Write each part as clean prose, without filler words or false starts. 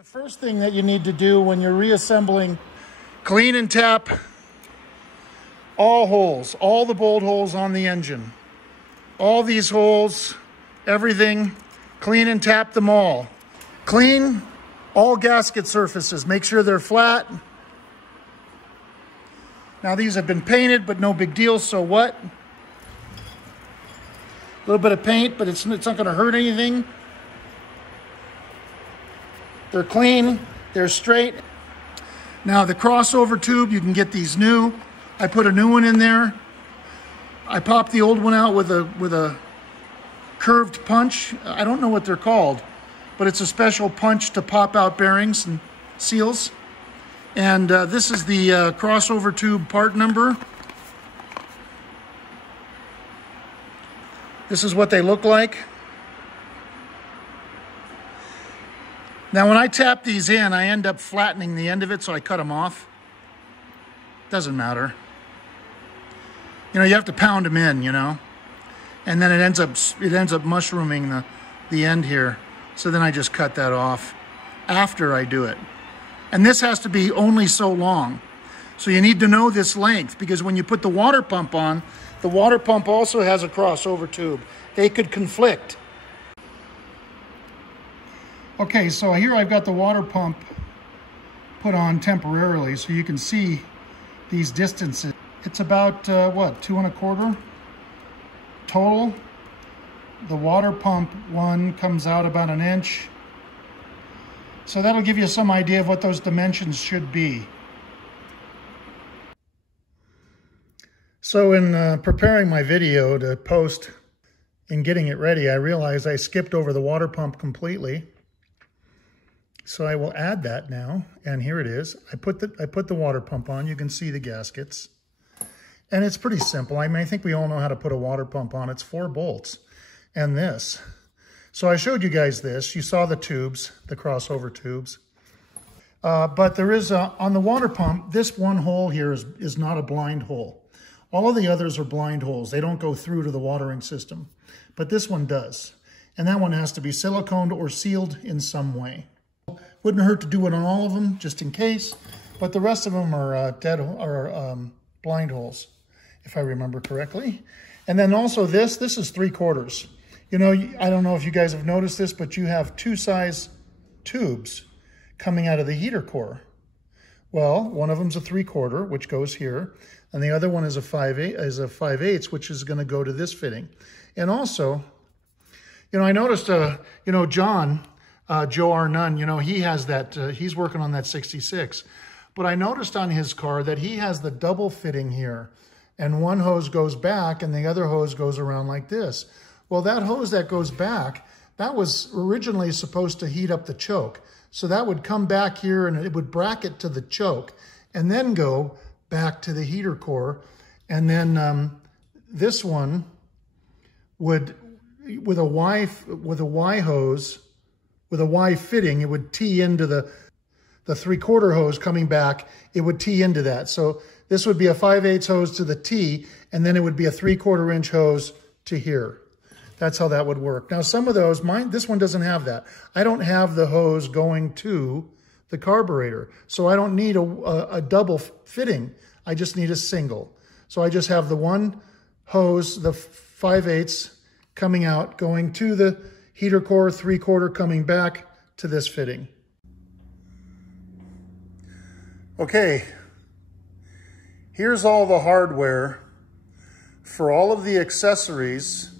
The first thing that you need to do when you're reassembling, clean and tap all holes, all the bolt holes on the engine. All these holes, everything, clean and tap them all. Clean all gasket surfaces, make sure they're flat. Now these have been painted, but no big deal, so what? A little bit of paint, but it's not gonna hurt anything. They're clean, they're straight. Now the crossover tube, you can get these new. I put a new one in there. I popped the old one out with a curved punch. I don't know what they're called, but it's a special punch to pop out bearings and seals. And this is the crossover tube part number. This is what they look like. Now when I tap these in, I end up flattening the end of it, so I cut them off. Doesn't matter. You know, you have to pound them in, you know, and then it ends up mushrooming the end here. So then I just cut that off after I do it. And this has to be only so long. So you need to know this length, because when you put the water pump on, the water pump also has a crossover tube. They could conflict. Okay, so here I've got the water pump put on temporarily so you can see these distances. It's about, what, 2 1/4 total. The water pump one comes out about 1 inch. So that'll give you some idea of what those dimensions should be. So in preparing my video to post and getting it ready, I realized I skipped over the water pump completely. So I will add that now, and here it is. I put the water pump on. You can see the gaskets. And it's pretty simple. I mean, I think we all know how to put a water pump on. It's 4 bolts and this. So I showed you guys this. You saw the tubes, the crossover tubes. But there is, on the water pump, this one hole here is not a blind hole. All of the others are blind holes. They don't go through to the watering system. But this one does. And that one has to be siliconed or sealed in some way. Wouldn't hurt to do it on all of them, just in case. But the rest of them are blind holes, if I remember correctly. And then also this is 3/4. You know, I don't know if you guys have noticed this, but you have 2 size tubes coming out of the heater core. Well, one of them's a 3/4, which goes here, and the other one is a 5/8, which is going to go to this fitting. And also, you know, I noticed, you know, Joe R. Nunn, you know, he has that, he's working on that 66. But I noticed on his car that he has the double fitting here, and one hose goes back and the other hose goes around like this. Well, that hose that goes back, that was originally supposed to heat up the choke. So that would come back here and it would bracket to the choke and then go back to the heater core. And then this one would, with a Y hose, with a Y fitting, it would tee into the 3/4 hose coming back. It would tee into that. So this would be a 5/8 hose to the T, and then it would be a 3/4 inch hose to here. That's how that would work. Now some of those, this one doesn't have that. I don't have the hose going to the carburetor. So I don't need a double fitting. I just need a single. So I just have the one hose, the 5/8 coming out, going to the heater core, 3/4 coming back to this fitting. Okay, here's all the hardware for all of the accessories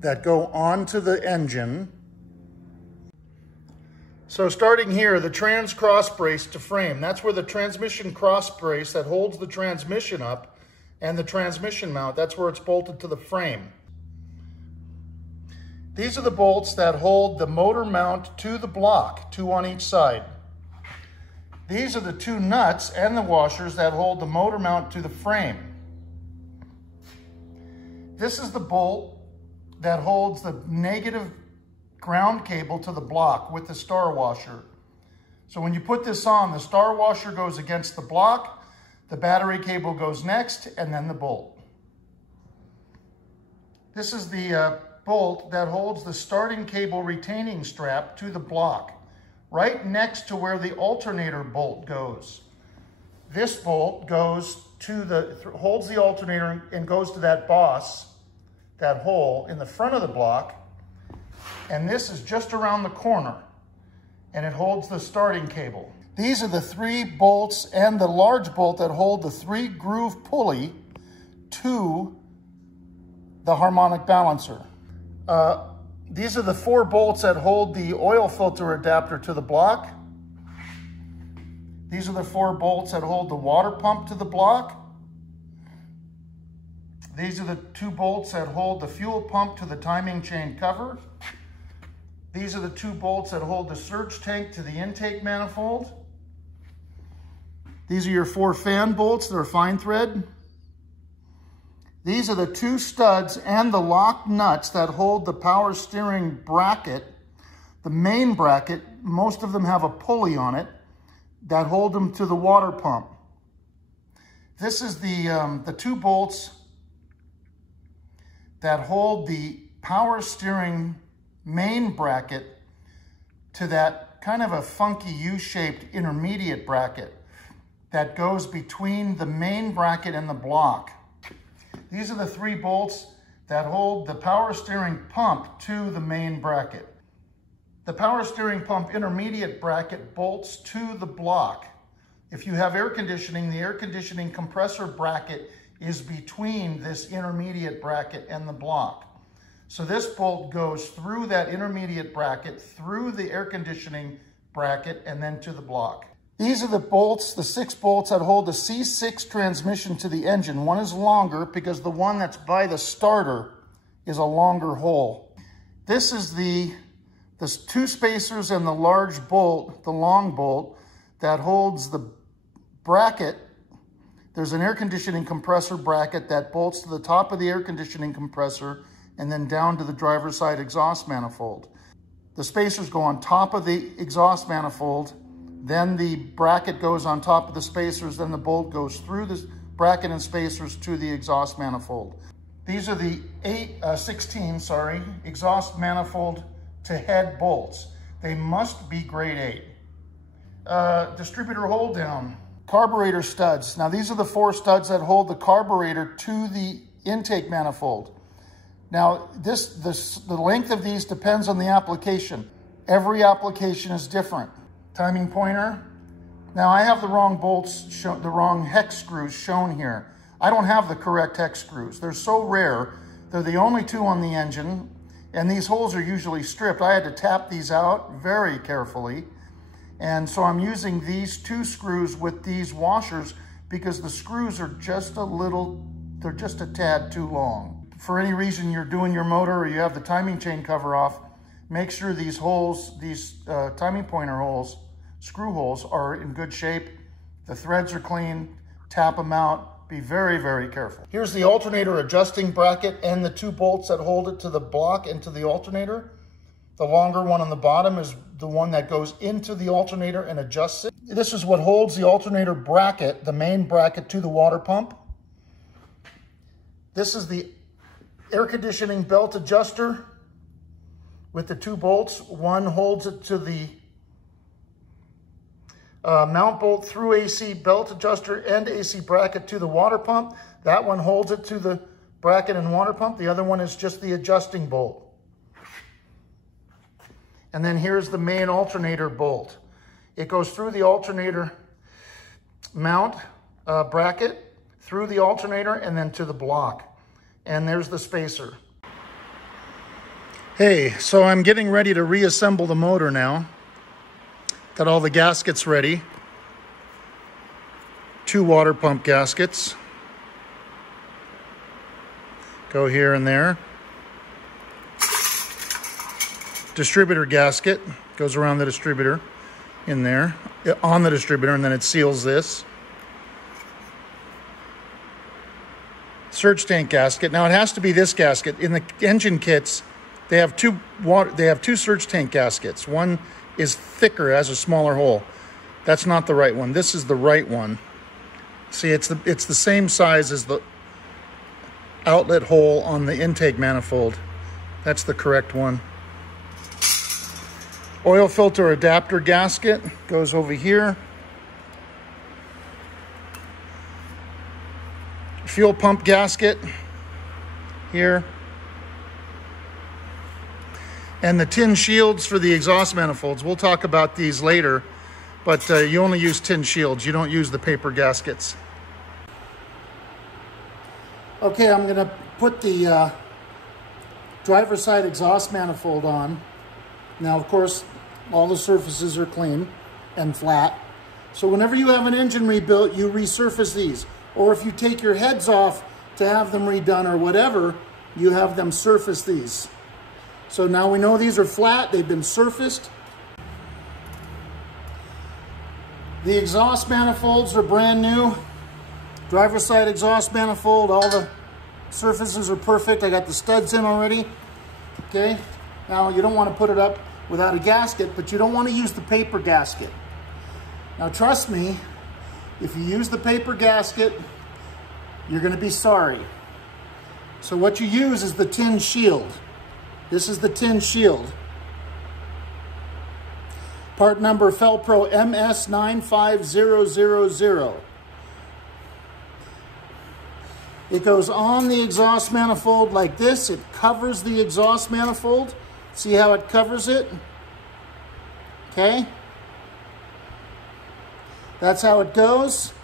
that go onto the engine. So starting here, the trans cross brace to frame. That's where the transmission cross brace that holds the transmission up and the transmission mount, that's where it's bolted to the frame. These are the bolts that hold the motor mount to the block, 2 on each side. These are the 2 nuts and the washers that hold the motor mount to the frame. This is the bolt that holds the negative ground cable to the block with the star washer. So when you put this on, the star washer goes against the block, the battery cable goes next, and then the bolt. This is the bolt that holds the starting cable retaining strap to the block. right next to where the alternator bolt goes. This bolt goes to holds the alternator and goes to that boss, that hole in the front of the block. And this is just around the corner, and it holds the starting cable. These are the 3 bolts and the large bolt that hold the 3 groove pulley to the harmonic balancer. These are the 4 bolts that hold the oil filter adapter to the block. These are the 4 bolts that hold the water pump to the block. These are the 2 bolts that hold the fuel pump to the timing chain cover. These are the 2 bolts that hold the surge tank to the intake manifold. These are your 4 fan bolts that are fine thread. These are the 2 studs and the lock nuts that hold the power steering bracket, the main bracket. Most of them have a pulley on it that hold them to the water pump. This is the 2 bolts that hold the power steering main bracket to that kind of a funky U-shaped intermediate bracket that goes between the main bracket and the block. These are the 3 bolts that hold the power steering pump to the main bracket. The power steering pump intermediate bracket bolts to the block. If you have air conditioning, the air conditioning compressor bracket is between this intermediate bracket and the block. So this bolt goes through that intermediate bracket, through the air conditioning bracket, and then to the block. These are the bolts, the 6 bolts that hold the C6 transmission to the engine. One is longer because the one that's by the starter is a longer hole. This is the 2 spacers and the large bolt, the long bolt, that holds the bracket. There's an air conditioning compressor bracket that bolts to the top of the air conditioning compressor and then down to the driver's side exhaust manifold. The spacers go on top of the exhaust manifold, then the bracket goes on top of the spacers, then the bolt goes through the bracket and spacers to the exhaust manifold. These are the 16 exhaust manifold to head bolts. They must be grade 8. Distributor hold down. Carburetor studs. Now these are the 4 studs that hold the carburetor to the intake manifold. Now the length of these depends on the application. Every application is different. Timing pointer. Now I have the wrong bolts, the wrong hex screws shown here. I don't have the correct hex screws. They're so rare. They're the only 2 on the engine, and these holes are usually stripped. I had to tap these out very carefully. And so I'm using these 2 screws with these washers because the screws are just they're just a tad too long. For any reason you're doing your motor or you have the timing chain cover off, make sure these holes, these timing pointer holes, screw holes, are in good shape. The threads are clean, tap them out, be very, very careful. Here's the alternator adjusting bracket and the 2 bolts that hold it to the block and to the alternator. The longer one on the bottom is the one that goes into the alternator and adjusts it. This is what holds the alternator bracket, the main bracket, to the water pump. This is the air conditioning belt adjuster with the 2 bolts. One holds it to the mount bolt through AC belt adjuster and AC bracket to the water pump. That one holds it to the bracket and water pump. The other one is just the adjusting bolt. And then here's the main alternator bolt. It goes through the alternator mount bracket, through the alternator, and then to the block. And there's the spacer. Hey, so I'm getting ready to reassemble the motor now. Got all the gaskets ready. 2 water pump gaskets. Go here and there. Distributor gasket goes around the distributor in there, on the distributor, and then it seals this. Surge tank gasket. Now it has to be this gasket. In the engine kits, they have 2 surge tank gaskets. One is thicker, has a smaller hole. That's not the right one. This is the right one. See, it's the same size as the outlet hole on the intake manifold. That's the correct one. Oil filter adapter gasket goes over here. Fuel pump gasket here. And the tin shields for the exhaust manifolds. We'll talk about these later, but you only use tin shields. You don't use the paper gaskets. Okay, I'm gonna put the driver's side exhaust manifold on. Now, of course, all the surfaces are clean and flat. So whenever you have an engine rebuilt, you resurface these. Or if you take your heads off to have them redone or whatever, you have them surface these. So now we know these are flat, they've been surfaced. The exhaust manifolds are brand new. Driver's side exhaust manifold, all the surfaces are perfect. I got the studs in already, okay? Now you don't want to put it up without a gasket, but you don't want to use the paper gasket. Now trust me, if you use the paper gasket, you're going to be sorry. So what you use is the tin shield. This is the tin shield. Part number Felpro MS95000. It goes on the exhaust manifold like this. It covers the exhaust manifold. See how it covers it? Okay? That's how it goes.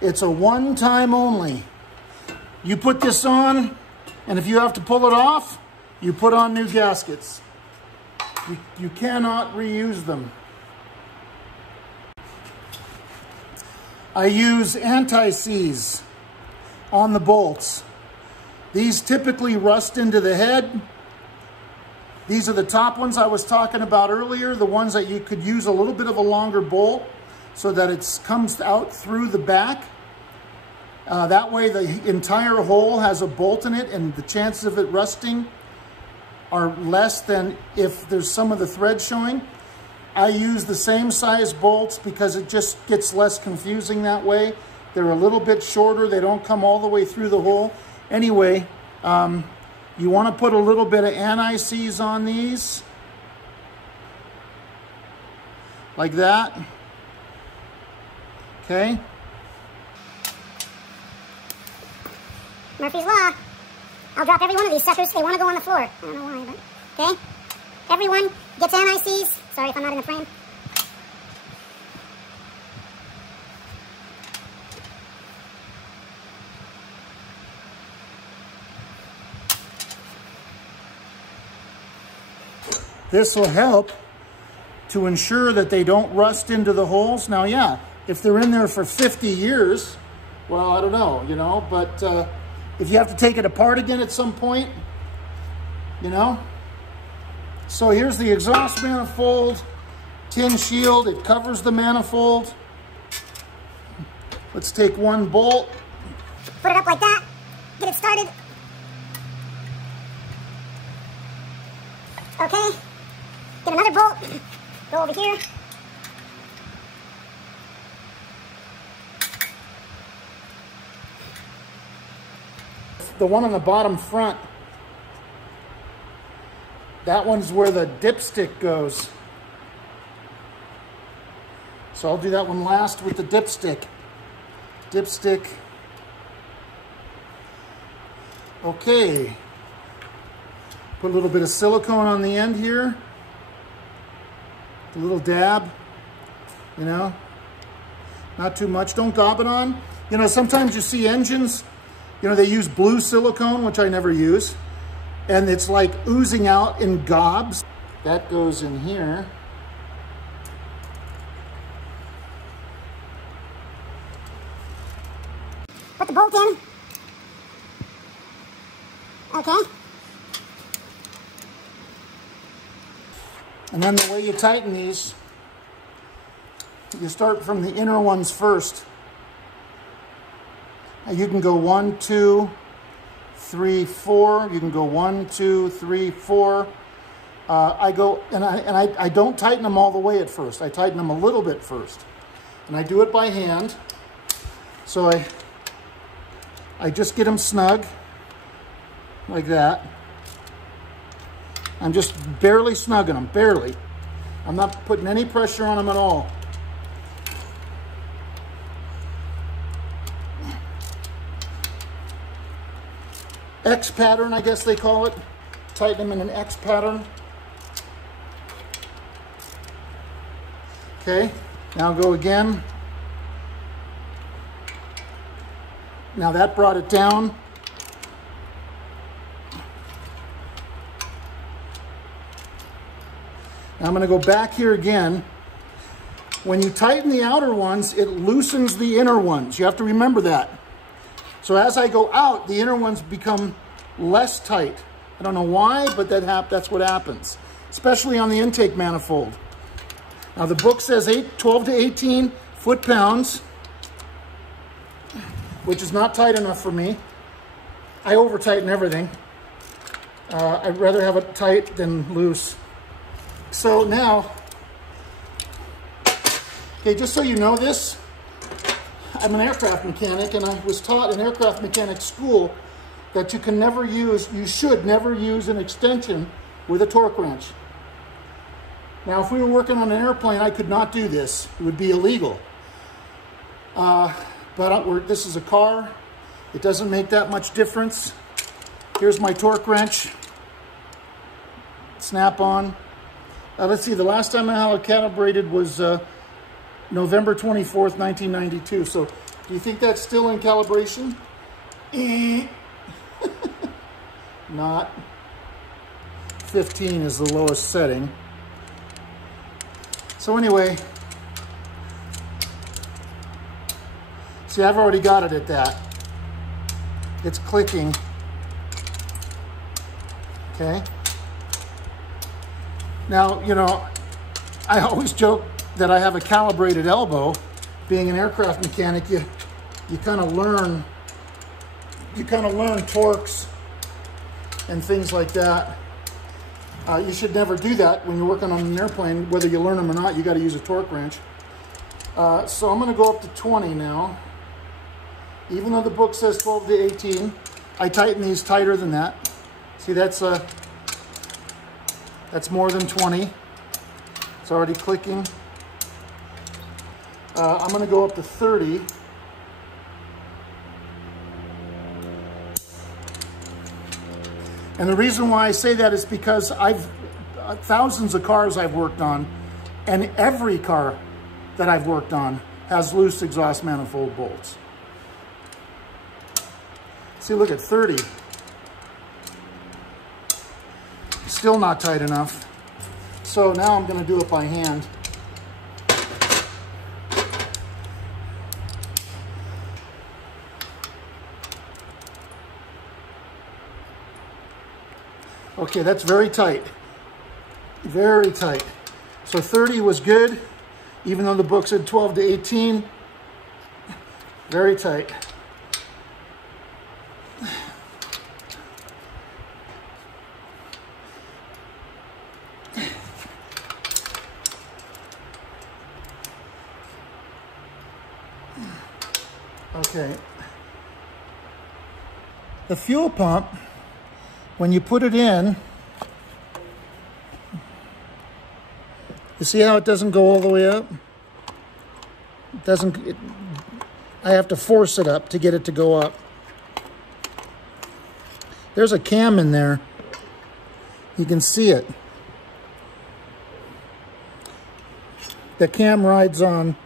It's a one-time only. You put this on, and if you have to pull it off, you put on new gaskets. You cannot reuse them. I use anti-seize on the bolts. These typically rust into the head. These are the top ones I was talking about earlier, the ones that you could use a little bit of a longer bolt so that it comes out through the back. That way the entire hole has a bolt in it, and the chances of it rusting are less than if there's some of the thread showing. I use the same size bolts because it just gets less confusing that way. They're a little bit shorter. They don't come all the way through the hole. Anyway, you want to put a little bit of anti-seize on these. Like that. Okay. Murphy's Law. I'll drop every one of these suckers. They want to go on the floor. I don't know why, but... Okay? Everyone gets anti-seize. Sorry if I'm not in the frame. This will help to ensure that they don't rust into the holes. Now, yeah, if they're in there for 50 years, well, I don't know, you know, but if you have to take it apart again at some point, you know. So here's the exhaust manifold, tin shield, it covers the manifold. Let's take one bolt. Put it up like that, get it started. Okay, get another bolt, go over here. The one on the bottom front, that one's where the dipstick goes. So I'll do that one last with the dipstick. Dipstick. Okay. Put a little bit of silicone on the end here. A little dab, you know. Not too much, don't gob it on. You know, sometimes you see engines, you know, they use blue silicone, which I never use. And it's like oozing out in gobs. That goes in here. Put the bolt in. Okay. And then the way you tighten these, you start from the inner ones first. And you can go 1, 2, 3, 4. You can go 1, 2, 3, 4. I don't tighten them all the way at first. I tighten them a little bit first. And I do it by hand. So I just get them snug, like that. I'm just barely snugging them, barely. I'm not putting any pressure on them at all. X pattern, I guess they call it. Tighten them in an X pattern. Okay, now go again. Now that brought it down. Now I'm going to go back here again. When you tighten the outer ones, it loosens the inner ones. You have to remember that. So as I go out, the inner ones become less tight. I don't know why, but that's what happens, especially on the intake manifold. Now the book says 12 to 18 foot-pounds, which is not tight enough for me. I over-tighten everything. I'd rather have it tight than loose. So now, okay, just so you know this, I'm an aircraft mechanic, and I was taught in aircraft mechanic school that you should never use an extension with a torque wrench. Now, if we were working on an airplane, I could not do this. It would be illegal. This is a car. It doesn't make that much difference. Here's my torque wrench. Snap on. Let's see, the last time I had it calibrated was November 24th, 1992. So do you think that's still in calibration? Not. 15 is the lowest setting. So anyway, see, I've already got it at that. It's clicking. Okay. Now, you know, I always joke that I have a calibrated elbow. Being an aircraft mechanic, you kind of learn torques and things like that. You should never do that when you're working on an airplane. Whether you learn them or not, you got to use a torque wrench. So I'm going to go up to 20 now. Even though the book says 12 to 18, I tighten these tighter than that. See, that's more than 20. It's already clicking. I'm going to go up to 30. And the reason why I say that is because thousands of cars I've worked on, and every car that I've worked on has loose exhaust manifold bolts. See, look at 30. Still not tight enough. So now I'm going to do it by hand. Okay, that's very tight. Very tight. So 30 was good, even though the book said 12 to 18. Very tight. Okay. The fuel pump, when you put it in, you see how it doesn't go all the way up? I have to force it up to get it to go up. There's a cam in there. You can see it. The cam rides on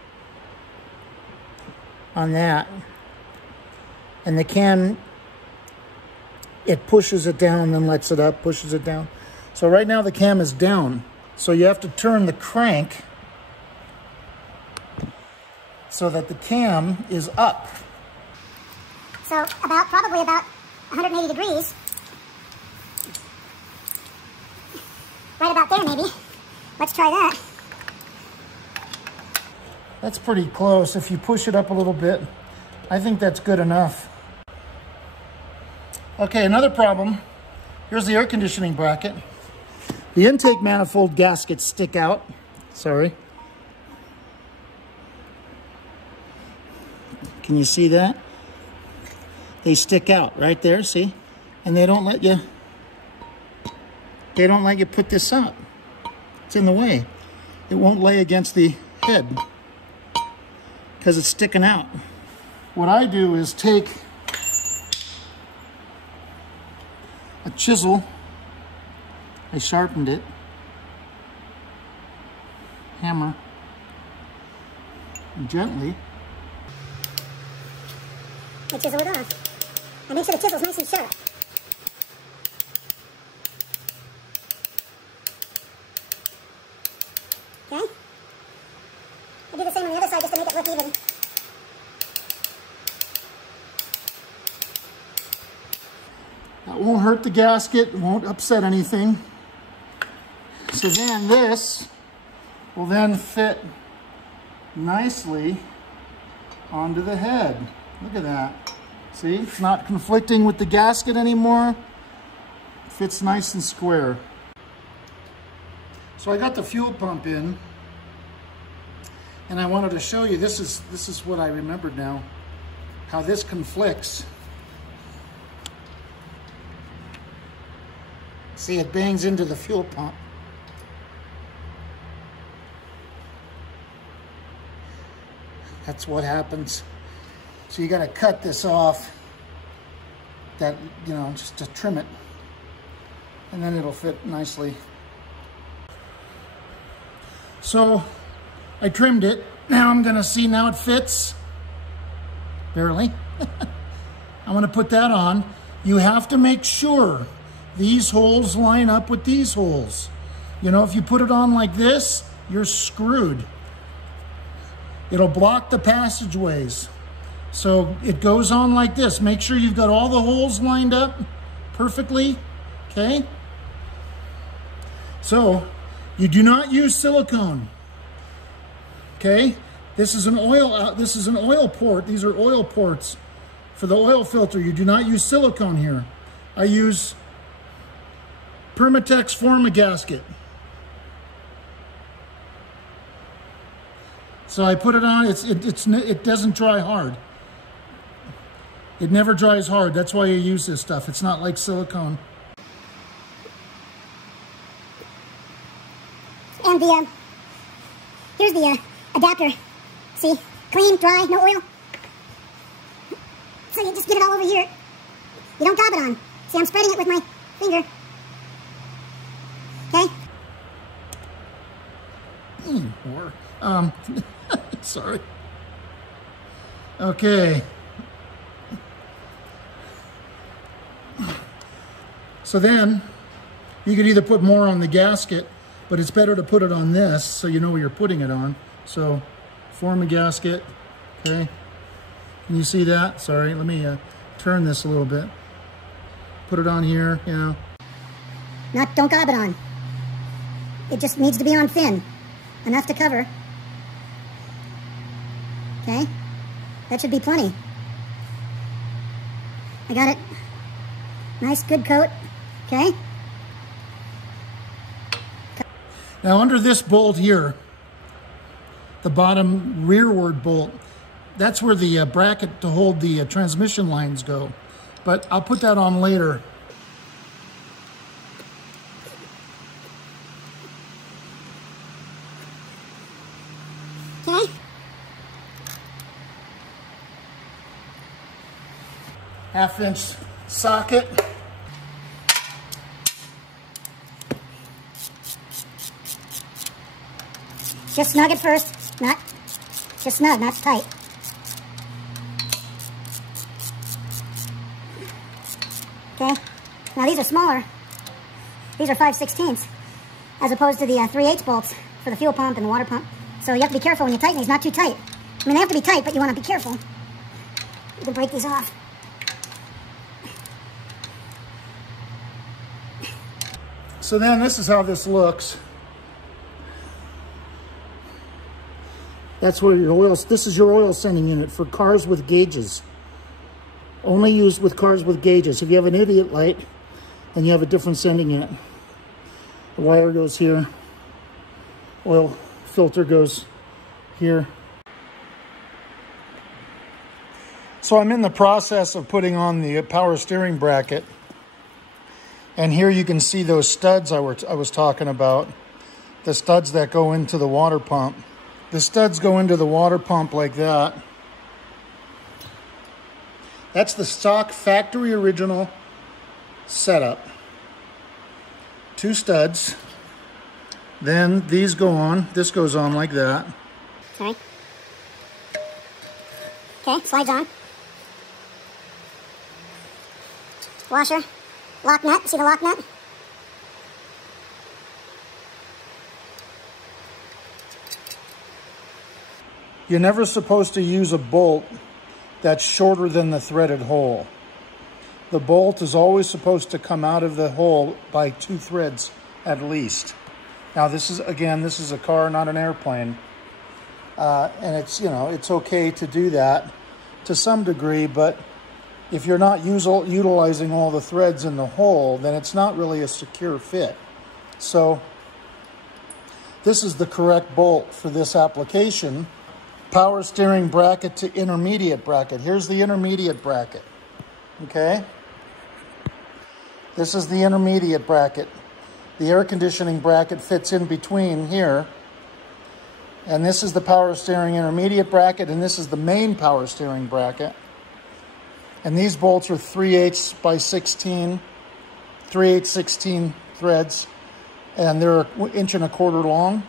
that. And the cam, it pushes it down and then lets it up, pushes it down. So right now the cam is down. So you have to turn the crank so that the cam is up. So probably about 180 degrees. Right about there maybe. Let's try that. That's pretty close. If you push it up a little bit, I think that's good enough. Okay, another problem. Here's the air conditioning bracket. The intake manifold gaskets stick out. Sorry. Can you see that? They stick out right there, see? And they don't let you put this up. It's in the way. it won't lay against the head because it's sticking out. What I do is take a chisel, I sharpened it, hammer, and gently. I chisel it off. I make sure the chisel's nice and sharp. Okay? I do the same on the other side just to make it look even. That won't hurt the gasket, won't upset anything. So then this will then fit nicely onto the head. Look at that. See, it's not conflicting with the gasket anymore. It fits nice and square. So I got the fuel pump in, and I wanted to show you, this is what I remembered now, how this conflicts. See, it bangs into the fuel pump. That's what happens. So you got to cut this off, that, you know, just to trim it, and then it'll fit nicely. So I trimmed it. Now I'm gonna see, now it fits, barely. I'm gonna put that on. You have to make sure these holes line up with these holes. You know, if you put it on like this, you're screwed. It'll block the passageways. So it goes on like this. Make sure you've got all the holes lined up perfectly, okay? So you do not use silicone, okay? This is an oil port. These are oil ports for the oil filter. You do not use silicone here. I use Permatex Forma gasket. So I put it on. It doesn't dry hard. It never dries hard. That's why you use this stuff. It's not like silicone. And here's the adapter. See, clean, dry, no oil. So you just get it all over here. You don't dab it on. See, I'm spreading it with my finger. Okay? Sorry. Okay. So then, you could either put more on the gasket, but it's better to put it on this so you know where you're putting it on. So, form a gasket, okay? Can you see that? Sorry, let me turn this a little bit. Put it on here, you know. Don't gob it on. It just needs to be on thin, enough to cover. Okay? That should be plenty. I got it. Nice, good coat. Okay? Now under this bolt here, the bottom rearward bolt, that's where the bracket to hold the transmission lines go. But I'll put that on later. Okay. Half-inch socket. Just snug it first. Just snug, not tight. Okay. Now these are smaller. These are 5/16 as opposed to the 3/8 bolts for the fuel pump and the water pump. So you have to be careful when you tighten these, not too tight. I mean, they have to be tight, but you want to be careful. You can break these off. So then this is how this looks. That's where your oil, this is your oil sending unit for cars with gauges. Only used with cars with gauges. If you have an idiot light, then you have a different sending unit. The wire goes here. Oil filter goes here. So I'm in the process of putting on the power steering bracket. And here you can see those studs I was talking about. the studs that go into the water pump. The studs go into the water pump like that. That's the stock factory original setup. 2 studs. Then these go on. This goes on like that. Okay. Okay, slides on. Washer. Lock nut. See the lock nut? You're never supposed to use a bolt that's shorter than the threaded hole. The bolt is always supposed to come out of the hole by 2 threads at least. Now this is, again, this is a car, not an airplane. And it's, you know, it's okay to do that to some degree, but if you're not utilizing all the threads in the hole, then it's not really a secure fit. So this is the correct bolt for this application. Power steering bracket to intermediate bracket. Here's the intermediate bracket, okay? This is the intermediate bracket. The air conditioning bracket fits in between here. And this is the power steering intermediate bracket, and this is the main power steering bracket. And these bolts are 3/8 by 16, 3/8 16 threads, and they're 1.25 inches long.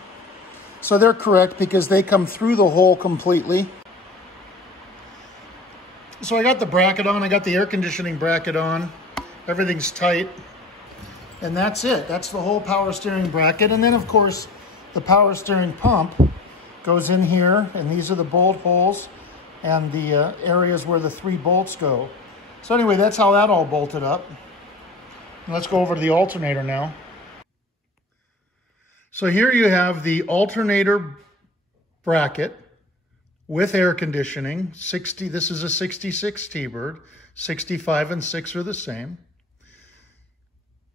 So they're correct because they come through the hole completely. So I got the bracket on, I got the air conditioning bracket on, everything's tight, and that's it. That's the whole power steering bracket. And then of course, the power steering pump goes in here, and these are the bolt holes and the areas where the 3 bolts go. So anyway, that's how that all bolted up. And let's go over to the alternator now. So here you have the alternator bracket with air conditioning. 60, this is a 66 T-Bird. 65 and 6 are the same.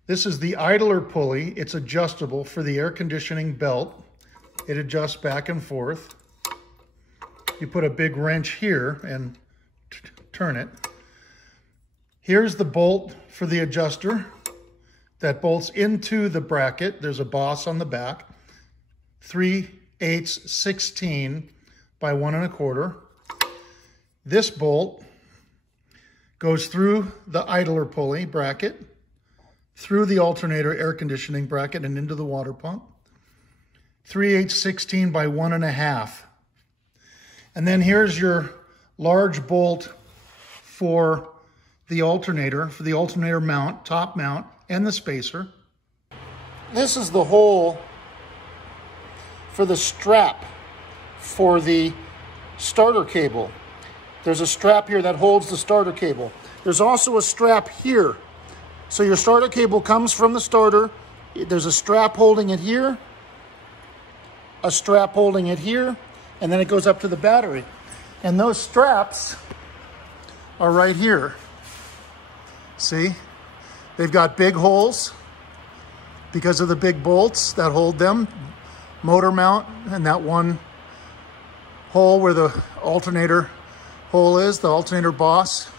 This is the idler pulley. It's adjustable for the air conditioning belt. It adjusts back and forth. You put a big wrench here and turn it. Here's the bolt for the adjuster that bolts into the bracket. There's a boss on the back. 3/8 16 by 1 1/4. This bolt goes through the idler pulley bracket, through the alternator air conditioning bracket and into the water pump. 3/8 16 by 1 1/2. And then here's your large bolt for the alternator mount, top mount, and the spacer. This is the hole for the strap for the starter cable. There's a strap here that holds the starter cable. There's also a strap here. So your starter cable comes from the starter. There's a strap holding it here, a strap holding it here, and then it goes up to the battery. And those straps are right here. See? They've got big holes because of the big bolts that hold them. Motor mount, and that one hole where the alternator hole is, the alternator boss.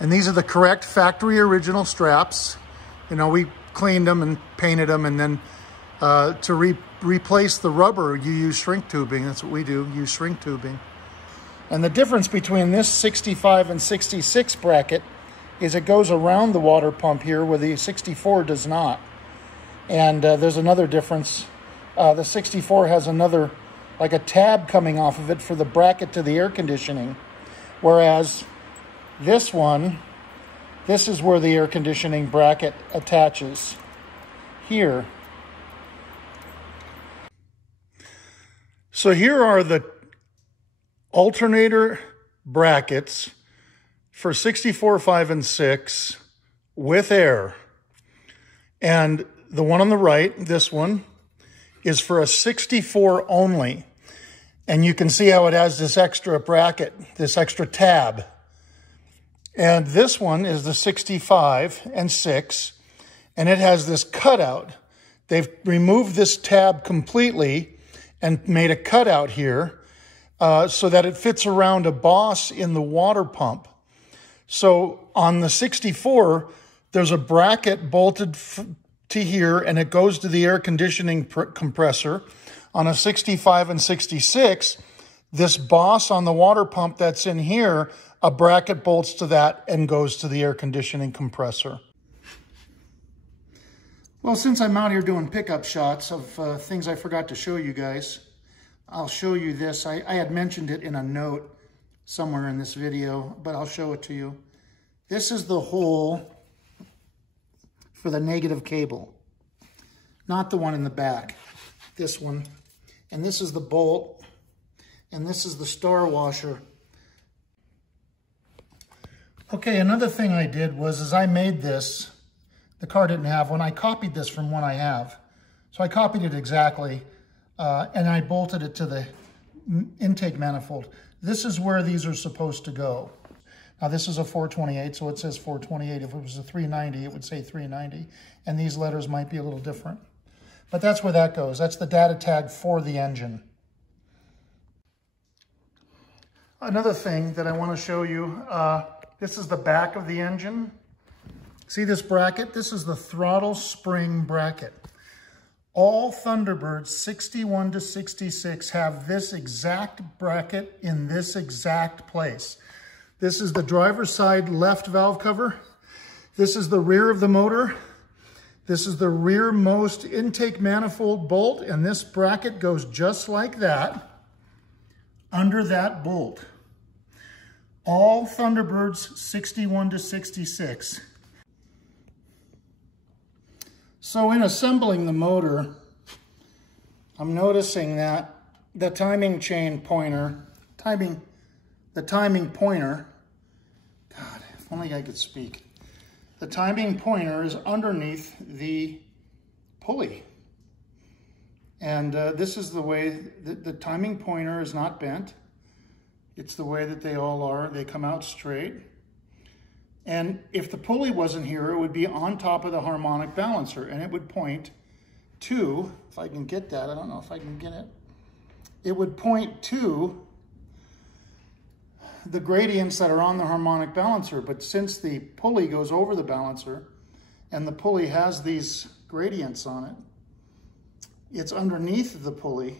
And these are the correct factory original straps. You know, we cleaned them and painted them, and then to replace the rubber, you use shrink tubing. That's what we do, use shrink tubing. And the difference between this 65 and 66 bracket is it goes around the water pump here where the 64 does not. And there's another difference. The 64 has another, like a tab coming off of it for the bracket to the air conditioning. Whereas this one, this is where the air conditioning bracket attaches here. So here are the alternator brackets for 64, 5, and 6 with air. And the one on the right, this one, is for a 64 only. And you can see how it has this extra bracket, this extra tab. And this one is the 65 and 6, and it has this cutout. They've removed this tab completely and made a cutout here so that it fits around a boss in the water pump. So on the 64, there's a bracket bolted to here, and it goes to the air conditioning compressor. On a 65 and 66, this boss on the water pump that's in here, a bracket bolts to that and goes to the air conditioning compressor. Well, since I'm out here doing pickup shots of things I forgot to show you guys, I'll show you this. I had mentioned it in a note somewhere in this video, but I'll show it to you. This is the hole for the negative cable, not the one in the back, this one. And this is the bolt, and this is the star washer. Okay, another thing I did was I made this. The car didn't have one. I copied this from one I have. So I copied it exactly, and I bolted it to the intake manifold. This is where these are supposed to go. Now this is a 428, so it says 428. If it was a 390, it would say 390. And these letters might be a little different. But that's where that goes. That's the data tag for the engine. Another thing that I want to show you, this is the back of the engine. See this bracket? This is the throttle spring bracket. All Thunderbirds 61 to 66 have this exact bracket in this exact place. This is the driver's side left valve cover. This is the rear of the motor. This is the rearmost intake manifold bolt, and this bracket goes just like that under that bolt. All Thunderbirds 61 to 66. So in assembling the motor, I'm noticing that the timing chain pointer, the timing pointer, God, if only I could speak. The timing pointer is underneath the pulley. And this is the way the timing pointer is not bent. It's the way that they all are. They come out straight. And if the pulley wasn't here, it would be on top of the harmonic balancer, and it would point to, if I can get that, I don't know if I can get it. It would point to the gradients that are on the harmonic balancer, but since the pulley goes over the balancer and the pulley has these gradients on it, it's underneath the pulley.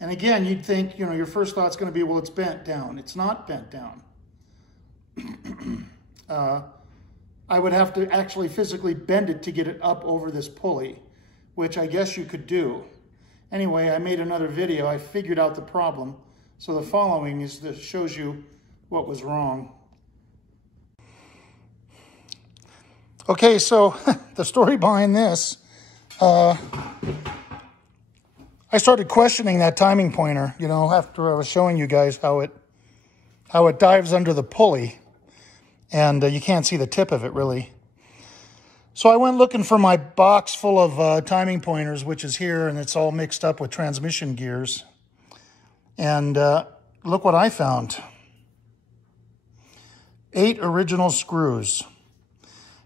And again, you'd think, you know, your first thought's going to be, well, it's bent down. It's not bent down. I would have to actually physically bend it to get it up over this pulley, which I guess you could do. Anyway, I made another video. I figured out the problem. So the following is that shows you what was wrong. Okay, so the story behind this, I started questioning that timing pointer, you know, after I was showing you guys how it dives under the pulley, and you can't see the tip of it really. So I went looking for my box full of timing pointers, which is here, and it's all mixed up with transmission gears. And look what I found. 8 original screws.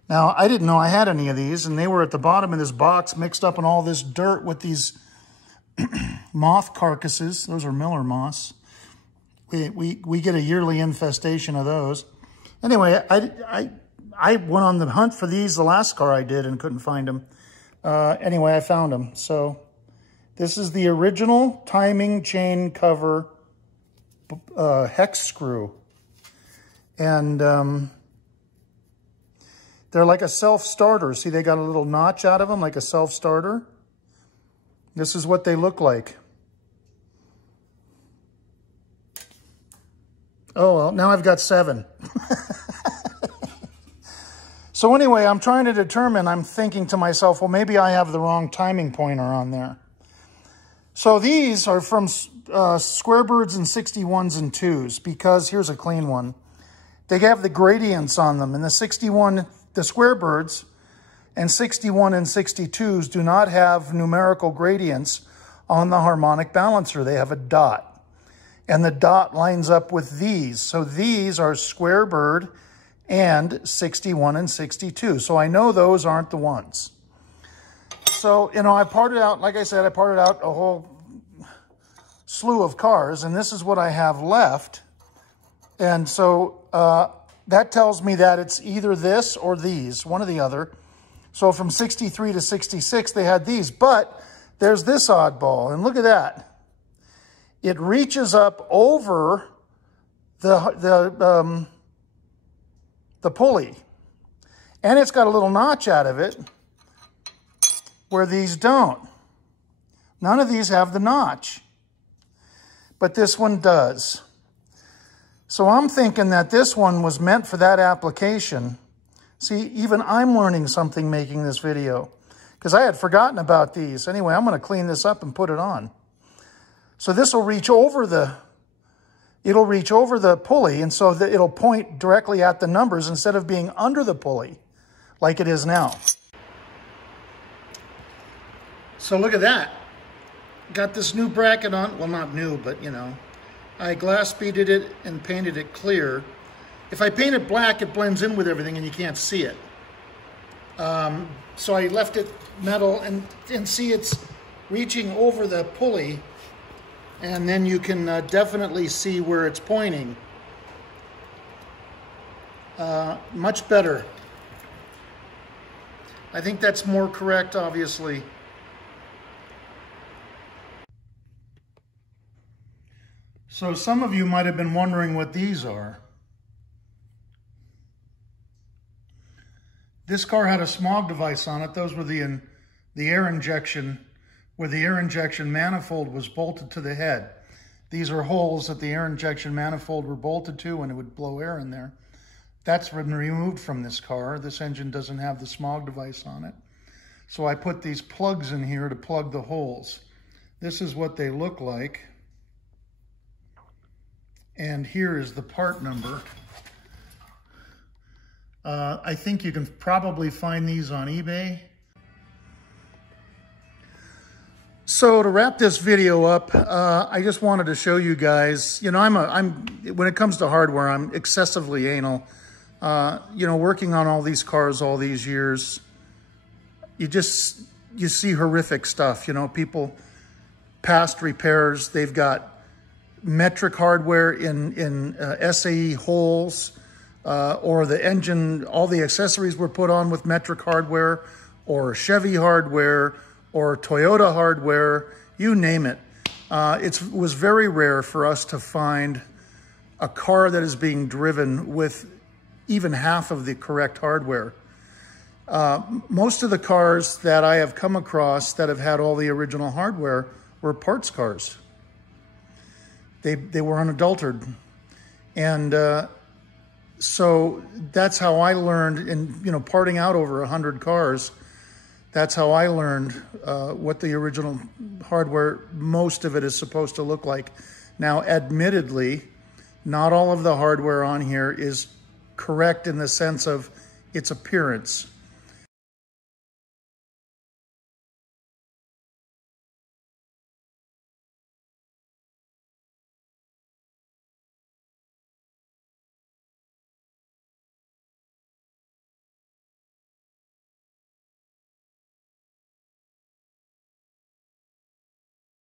Now, I didn't know I had any of these, and they were at the bottom of this box mixed up in all this dirt with these moth carcasses. Those are Miller moths. We get a yearly infestation of those. Anyway, I went on the hunt for these the last car I did and couldn't find them. Anyway, I found them. So this is the original timing chain cover hex screw. And they're like a self-starter. See, they got a little notch out of them like a self-starter. This is what they look like. Oh, well, now I've got 7. So anyway, I'm trying to determine, I'm thinking to myself, well, maybe I have the wrong timing pointer on there. So these are from Squarebirds and 61s and 2s, because here's a clean one. They have the gradients on them, and the Squarebirds and 61 and 62s do not have numerical gradients on the harmonic balancer. They have a dot, and the dot lines up with these. So these are Squarebird and 61 and 62. So I know those aren't the ones. So, you know, I parted out, like I said, I parted out a whole slew of cars, and this is what I have left. And so that tells me that it's either this or these, one or the other. So from 63 to 66, they had these, but there's this oddball, and look at that. It reaches up over the pulley, and it's got a little notch out of it where these don't. None of these have the notch, but this one does. So I'm thinking that this one was meant for that application. See, even I'm learning something making this video because I had forgotten about these. Anyway, I'm going to clean this up and put it on. So this will reach over the pulley, and so that it'll point directly at the numbers instead of being under the pulley like it is now. So look at that. Got this new bracket on. Well, not new, but you know, I glass beaded it and painted it clear. If I paint it black, it blends in with everything and you can't see it. So I left it metal, and see, it's reaching over the pulley, and then you can definitely see where it's pointing. Much better. I think that's more correct, obviously. So some of you might have been wondering what these are. This car had a smog device on it. Those were the air injection, where the air injection manifold was bolted to the head. These are holes that the air injection manifold were bolted to, and it would blow air in there. That's been removed from this car. This engine doesn't have the smog device on it. So I put these plugs in here to plug the holes. This is what they look like. And here is the part number. I think you can probably find these on eBay. So to wrap this video up, I just wanted to show you guys, you know, when it comes to hardware, I'm excessively anal. You know, working on all these cars all these years, you see horrific stuff. You know, people, past repairs, they've got metric hardware in SAE holes, or the engine, all the accessories were put on with metric hardware, or Chevy hardware, or Toyota hardware, you name it. It was very rare for us to find a car that is being driven with even half of the correct hardware. Most of the cars that I have come across that have had all the original hardware were parts cars. They were unadulterated. And so that's how I learned, in, you know, parting out over 100 cars, that's how I learned what the original hardware, most of it, is supposed to look like. Now, admittedly, not all of the hardware on here is correct in the sense of its appearance.